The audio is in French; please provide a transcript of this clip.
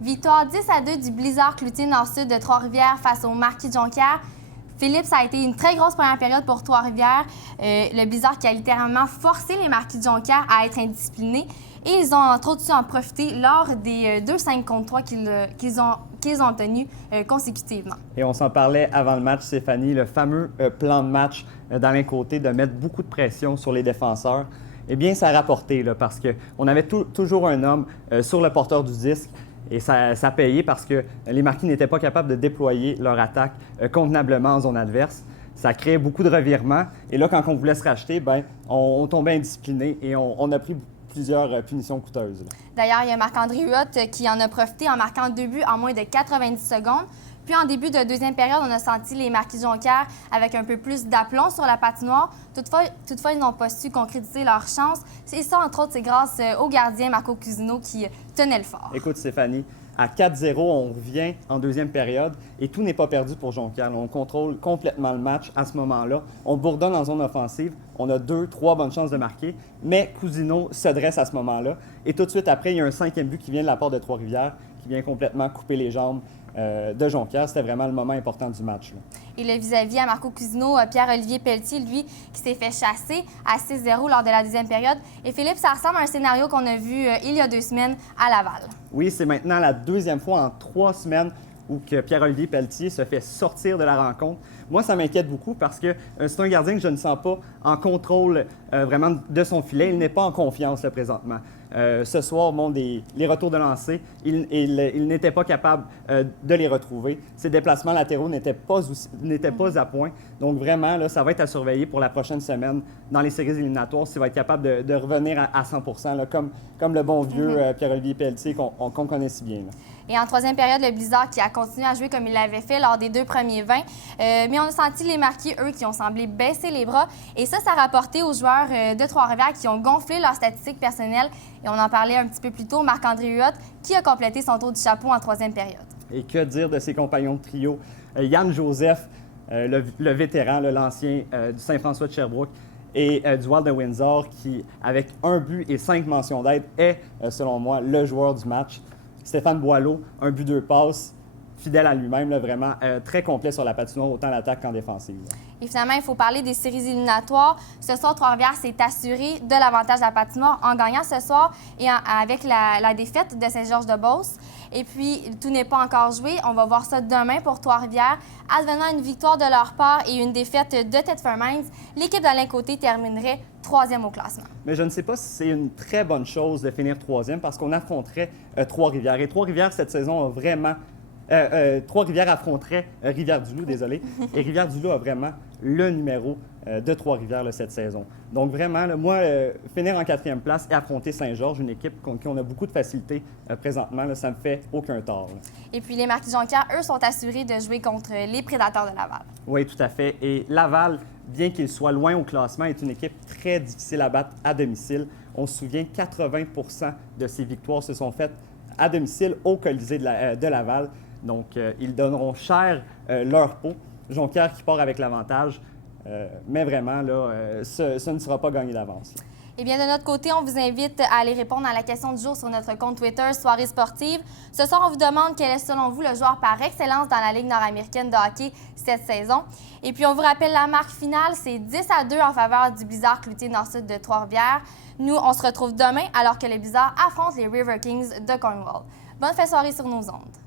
Victoire 10-2 du Blizzard Cloutier Nord-Sud de Trois-Rivières face au Marquis de Jonquière. Philippe, ça a été une très grosse première période pour Trois-Rivières. Le Blizzard qui a littéralement forcé les Marquis de Jonquière à être indisciplinés. Et ils ont entre autres su en profiter lors des 2 5 contre 3 qu'ils ont tenus consécutivement. Et on s'en parlait avant le match, Stéphanie, le fameux plan de match d'Alain Côté de mettre beaucoup de pression sur les défenseurs. Eh bien, ça a rapporté là, parce qu'on avait toujours un homme sur le porteur du disque. Et ça a payé parce que les Marquis n'étaient pas capables de déployer leur attaque convenablement en zone adverse. Ça créait beaucoup de revirements. Et là, quand on voulait se racheter, bien, on tombait indiscipliné et on a pris plusieurs punitions coûteuses. D'ailleurs, il y a Marc-André Huot qui en a profité en marquant 2 buts en moins de 90 secondes. Puis en début de deuxième période, on a senti les Marquis de Jonquière avec un peu plus d'aplomb sur la patinoire. Toutefois, ils n'ont pas su concrétiser leur chance. Et ça, entre autres, c'est grâce au gardien Marco Cousineau qui tenait le fort. Écoute, Stéphanie, à 4-0, on revient en deuxième période et tout n'est pas perdu pour Jonquière. On contrôle complètement le match à ce moment-là. On bourdonne en zone offensive. On a 2, 3 bonnes chances de marquer. Mais Cousineau se dresse à ce moment-là. Et tout de suite après, il y a un 5e but qui vient de la part de Trois-Rivières qui vient complètement couper les jambes de Jonquière. C'était vraiment le moment important du match. Là. Et le vis-à-vis à Marco Cousineau, Pierre-Olivier Pelletier, lui, qui s'est fait chasser à 6-0 lors de la deuxième période. Et Philippe, ça ressemble à un scénario qu'on a vu il y a 2 semaines à Laval. Oui, c'est maintenant la 2e fois en 3 semaines où que Pierre-Olivier Pelletier se fait sortir de la rencontre. Moi, ça m'inquiète beaucoup parce que c'est un gardien que je ne sens pas en contrôle vraiment de son filet. Il n'est pas en confiance là, présentement. Ce soir, bon, les retours de lancer, il n'était pas capable de les retrouver. Ses déplacements latéraux n'étaient pas à point. Donc vraiment, là, ça va être à surveiller pour la prochaine semaine dans les séries éliminatoires s'il va être capable de revenir à 100 là, comme le bon vieux Pierre-Olivier Pelletier qu'on connaît si bien. Là. Et en troisième période, le Blizzard qui a continué à jouer comme il l'avait fait lors des 2 premiers 20. Mais on a senti les Marquis, eux, qui ont semblé baisser les bras. Et ça a rapporté aux joueurs de Trois-Rivières qui ont gonflé leurs statistiques personnelles. Et on en parlait un petit peu plus tôt, Marc-André Huot, qui a complété son tour du chapeau en troisième période. Et que dire de ses compagnons de trio? Yann Joseph, le vétéran, l'ancien du Saint-François de Sherbrooke, et du Wild de Windsor, qui, avec 1 but et 5 mentions d'aide, est, selon moi, le joueur du match. Stéphane Boileau, 1 but, 2 passes, fidèle à lui-même, vraiment très complet sur la patinoire, autant l'attaque qu'en défensive. Là. Et finalement, il faut parler des séries éliminatoires. Ce soir, Trois-Rivières s'est assuré de l'avantage de la patinoire en gagnant ce soir et avec la défaite de Saint-Georges-de-Beauce. Et puis, tout n'est pas encore joué. On va voir ça demain pour Trois-Rivières. Advenant une victoire de leur part et une défaite de Thetford Mines, l'équipe d'Alain Côté terminerait 3e au classement. Mais je ne sais pas si c'est une très bonne chose de finir 3e parce qu'on affronterait Trois-Rivières. Et Trois-Rivières, cette saison, a vraiment... Trois-Rivières affronterait Rivière-du-Loup, désolé. Et Rivière-du-Loup a vraiment le numéro de Trois-Rivières cette saison. Donc vraiment, là, moi, finir en 4e place et affronter Saint-Georges, une équipe contre qui on a beaucoup de facilité présentement, là, ça ne me fait aucun tort. Là. Et puis les Marquis de Jonquière, eux, sont assurés de jouer contre les Prédateurs de Laval. Oui, tout à fait. Et Laval, bien qu'il soit loin au classement, est une équipe très difficile à battre à domicile. On se souvient, 80 de ses victoires se sont faites à domicile au Colisée de Laval. Donc, ils donneront cher leur peau. Jonquière qui part avec l'avantage. Mais vraiment, là, ce ne sera pas gagné d'avance. Eh bien, de notre côté, on vous invite à aller répondre à la question du jour sur notre compte Twitter Soirée sportive. Ce soir, on vous demande quel est, selon vous, le joueur par excellence dans la Ligue nord-américaine de hockey cette saison. Et puis, on vous rappelle la marque finale, c'est 10-2 en faveur du Blizzard Cloutier Nord-Sud de Trois-Rivières. Nous, on se retrouve demain alors que les Blizzards affrontent les River Kings de Cornwall. Bonne fin de soirée sur nos ondes.